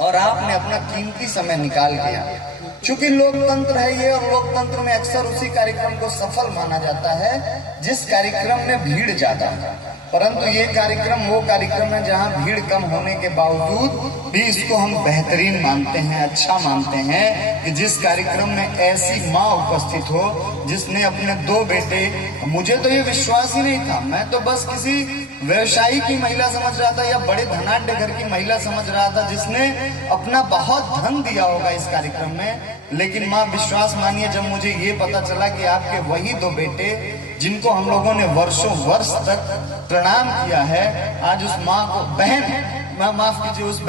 और आपने अपना कीमती समय निकाल लिया। चूंकि लोकतंत्र है ये, और लोकतंत्र में अक्सर उसी कार्यक्रम को सफल माना जाता है जिस कार्यक्रम में भीड़ ज्यादा है। परंतु ये कार्यक्रम वो कार्यक्रम है जहां भीड़ कम होने के बावजूद भी इसको हम बेहतरीन मानते हैं, अच्छा मानते हैं कि जिस कार्यक्रम में ऐसी माँ उपस्थित हो जिसने अपने 2 बेटे, मुझे तो ये विश्वास ही नहीं था, मैं तो बस किसी व्यवसायी की महिला समझ रहा था या बड़े धनाढ्य घर की महिला समझ रहा था जिसने अपना बहुत धन दिया होगा इस कार्यक्रम में। लेकिन माँ विश्वास मानिए, जब मुझे ये पता चला कि आपके वही 2 बेटे जिनको हम लोगों ने वर्षों वर्ष तक प्रणाम किया है, आज उस माँ को बहन, माफ कीजिए, उस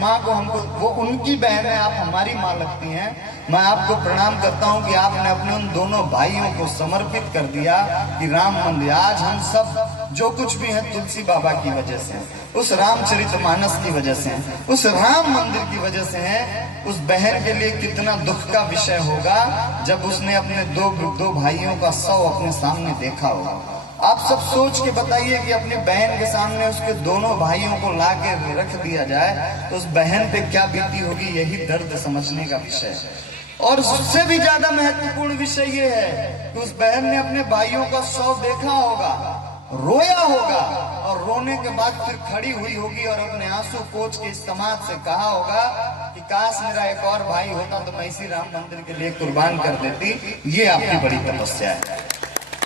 माँ को हमको, वो उनकी बहन है, आप हमारी माँ लगती हैं। मैं आपको प्रणाम करता हूं कि आपने अपने उन दोनों भाइयों को समर्पित कर दिया कि राम मंदिर, आज हम सब जो कुछ भी है तुलसी बाबा की वजह से, उस रामचरितमानस की वजह से, उस राम मंदिर की वजह से है। उस बहन के लिए कितना दुख का विषय होगा जब उसने अपने दो भाइयों का शव अपने सामने देखा होगा। आप सब सोच के बताइए कि अपनी बहन के सामने उसके दोनों भाइयों को ला के रख दिया जाए तो उस बहन पे क्या बीती होगी, यही दर्द समझने का विषय है। और उससे भी ज्यादा महत्वपूर्ण विषय ये है कि उस बहन ने अपने भाइयों का शव देखा होगा, रोया होगा, और रोने के बाद फिर खड़ी हुई होगी और अपने आंसू पोंछ के इस समाज से कहा होगा कि काश मेरा एक और भाई होता तो मैं इसी राम मंदिर के लिए कुर्बान कर देती। ये आपकी बड़ी तपस्या है।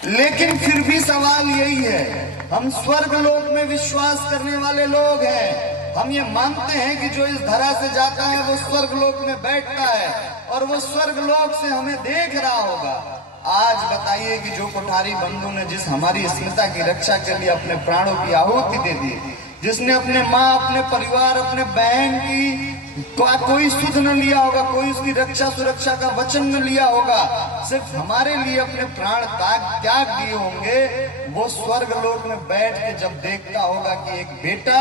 लेकिन फिर भी सवाल यही है, हम स्वर्ग लोक में विश्वास करने वाले लोग हैं। हम ये मानते हैं कि जो इस धरा से जाता है वो स्वर्ग लोक में बैठता है और वो स्वर्ग लोक से हमें देख रहा होगा। आज बताइए कि जो कोठारी बंधु ने जिस हमारी अस्मिता की रक्षा के लिए अपने प्राणों की आहुति दे दी, जिसने अपने माँ, अपने परिवार, अपने बहन की कोई सुध न लिया होगा, कोई उसकी रक्षा सुरक्षा का वचन न लिया होगा, सिर्फ हमारे लिए अपने प्राण त्याग दिए होंगे, वो स्वर्ग लोक में बैठ के जब देखता होगा कि एक बेटा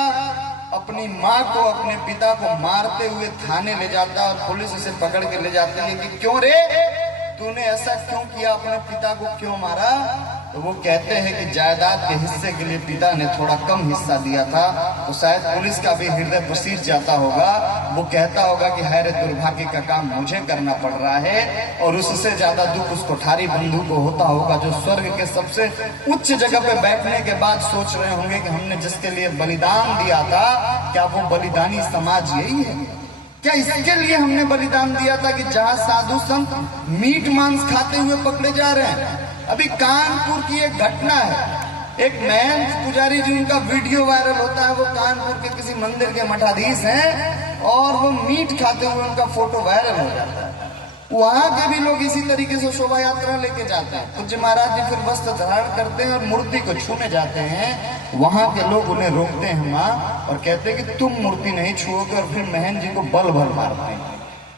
अपनी माँ को, अपने पिता को मारते हुए थाने ले जाता है और पुलिस उसे पकड़ के ले जाती है कि क्यों रे, तूने ऐसा क्यों किया, अपने पिता को क्यों मारा? तो वो कहते हैं कि जायदाद के हिस्से के लिए पिता ने थोड़ा कम हिस्सा दिया था, तो शायद पुलिस का भी हृदय प्रसीज जाता होगा। वो कहता होगा कि है रे दुर्भाग्य का काम मुझे करना पड़ रहा है। और उससे ज्यादा दुख उस कोठारी बंधु को होता होगा जो स्वर्ग के सबसे उच्च जगह पे बैठने के बाद सोच रहे होंगे कि हमने जिसके लिए बलिदान दिया था, क्या वो बलिदानी समाज यही है? क्या इसके लिए हमने बलिदान दिया था कि जहां साधु संत मीट मांस खाते हुए पकड़े जा रहे हैं? अभी कानपुर की एक घटना है, एक महंत पुजारी जी, उनका वीडियो वायरल होता है। वो कानपुर के किसी मंदिर के मठाधीश हैं और वो मीट खाते हुए उनका फोटो वायरल हो जाता है। वहां के भी लोग इसी तरीके से शोभा यात्रा लेके जाते हैं। पूज्य महाराज जी फिर वस्त्र धारण करते हैं और मूर्ति को छूने जाते हैं। वहां के लोग उन्हें रोकते हैं माँ, और कहते हैं कि तुम मूर्ति नहीं छुओगे, और फिर महंत जी को बल भर मारते हैं।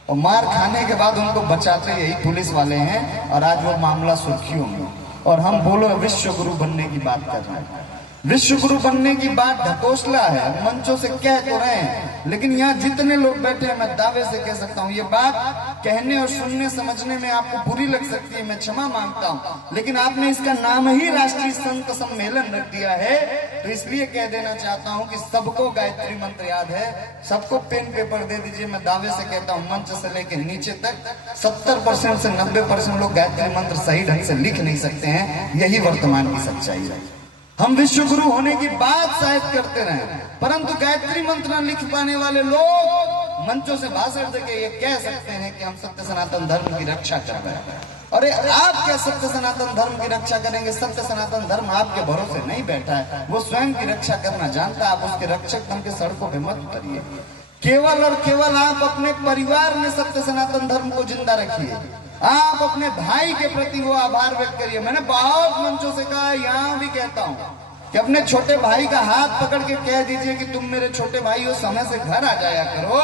और मार खाने के बाद उनको बचाते यही पुलिस वाले हैं, और आज वो मामला सुर्खियों में। और हम बोलो विश्व गुरु बनने की बात कर रहे हैं, विश्व गुरु बनने की बात ढकोसला है, मंचों से कह तो रहे हैं, लेकिन यहाँ जितने लोग बैठे हैं, मैं दावे से कह सकता हूँ, ये बात कहने और सुनने समझने में आपको बुरी लग सकती है, मैं क्षमा मांगता हूँ, लेकिन आपने इसका नाम ही राष्ट्रीय संत सम्मेलन रख दिया है, तो इसलिए कह देना चाहता हूँ कि सबको गायत्री मंत्र याद है, सबको पेन पेपर दे दीजिए। मैं दावे से कहता हूँ मंच से लेकर नीचे तक 70% से 90% लोग गायत्री मंत्र सही ढंग से लिख नहीं सकते हैं। यही वर्तमान की सच्चाई है। हम विश्व गुरु होने की बात शायद करते रहे, परंतु गायत्री मंत्र न लिख पाने वाले लोग मंचों से भाषण देके ये कह सकते हैं कि हम सत्य सनातन धर्म की रक्षा कर रहे हैं। अरे आप क्या सत्य सनातन धर्म की रक्षा करेंगे? सत्य सनातन धर्म आपके भरोसे नहीं बैठा है, वो स्वयं की रक्षा करना जानता है। आप उसके रक्षक बन के सड़कों पे मत उतरिए। केवल और केवल आप अपने परिवार में सत्य सनातन धर्म को जिंदा रखिए। आप अपने भाई के प्रति वो आभार व्यक्त करिए। मैंने बहुत मंचों से कहा, यहाँ भी कहता हूँ कि अपने छोटे भाई का हाथ पकड़ के कह दीजिए कि तुम मेरे छोटे भाई हो, समय से घर आ जाया करो।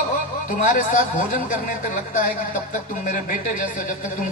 तुम्हारे साथ भोजन करने पे लगता है कि तब तक तुम मेरे बेटे जैसे हो, जब तक तुम